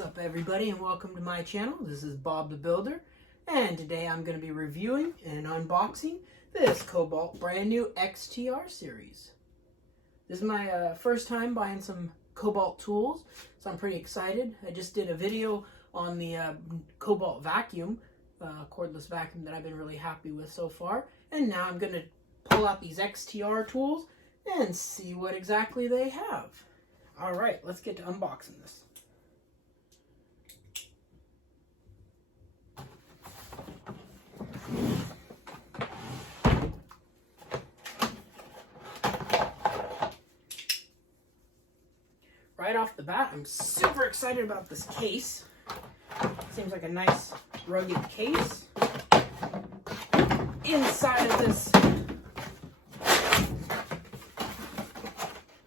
What's up everybody, and welcome to my channel. This is Bob the Builder, and today I'm going to be reviewing and unboxing this Kobalt brand new XTR series. This is my first time buying some Kobalt tools, so I'm pretty excited. I just did a video on the Kobalt vacuum, cordless vacuum that I've been really happy with so far, and now I'm going to pull out these XTR tools and see what exactly they have. Alright, let's get to unboxing this. Right off the bat, I'm super excited about this case. Seems like a nice rugged case. Inside of this,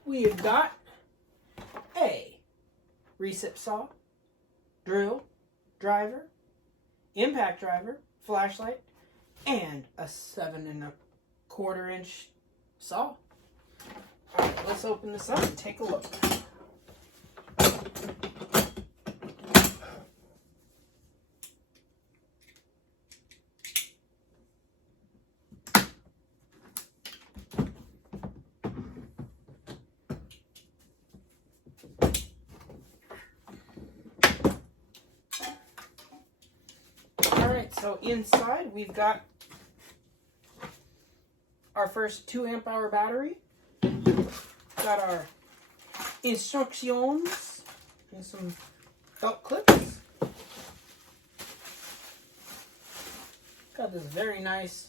we have got a recip saw, drill, driver, impact driver, flashlight, and a 7¼ inch saw. Alright, let's open this up and take a look. So inside we've got our first 2 amp hour battery, got our instructions and some belt clips, got this very nice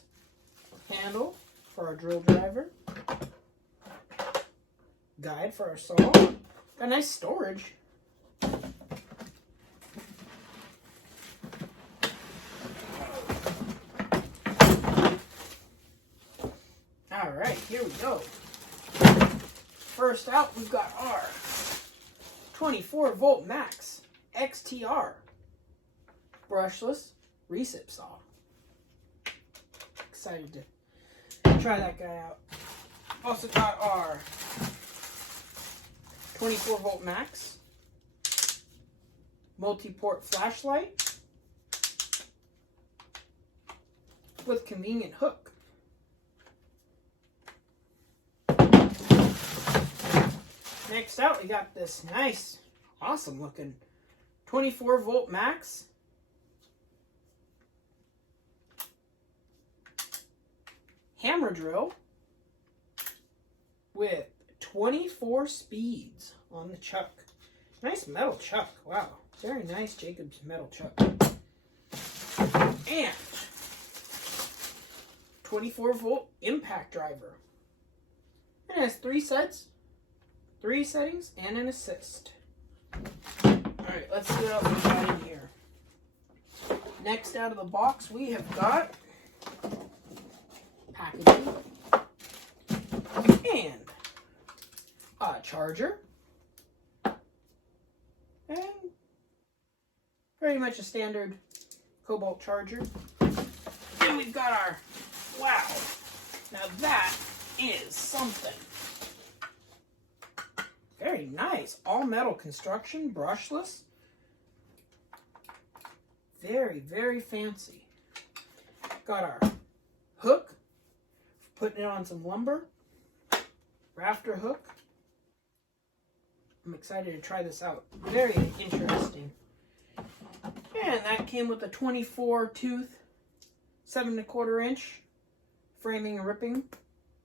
handle for our drill driver, guide for our saw, got nice storage. Alright, here we go. First out, we've got our 24 volt max XTR brushless recip saw. Excited to try that guy out. Also got our 24 volt max multi-port flashlight with convenient hook. Next out, we got this nice, awesome looking 24 volt max hammer drill with 24 speeds on the chuck. Nice metal chuck. Wow. Very nice Jacobs metal chuck. And 24 volt impact driver. It has 3 sets. 3 settings and an assist. Alright, let's see what else we got in here. Next out of the box, we have got packaging and a charger. And pretty much a standard Kobalt charger. And we've got our, wow, now that is something. Very nice. All metal construction, brushless. Very, very fancy. Got our hook, putting it on some lumber. Rafter hook. I'm excited to try this out. Very interesting. And that came with a 24 tooth, 7¼ inch framing and ripping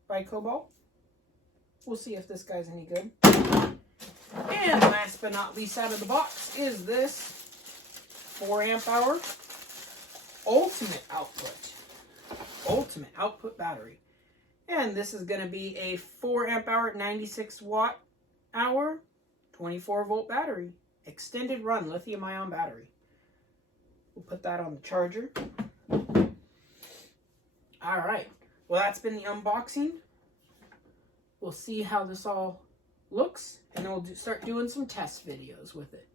by Kobalt. We'll see if this guy's any good. And last but not least out of the box is this 4 amp hour ultimate output battery. And this is going to be a 4 amp hour 96 watt hour 24 volt battery. Extended run lithium ion battery. We'll put that on the charger. Alright, well that's been the unboxing. We'll see how this all looks, and then we'll start doing some test videos with it.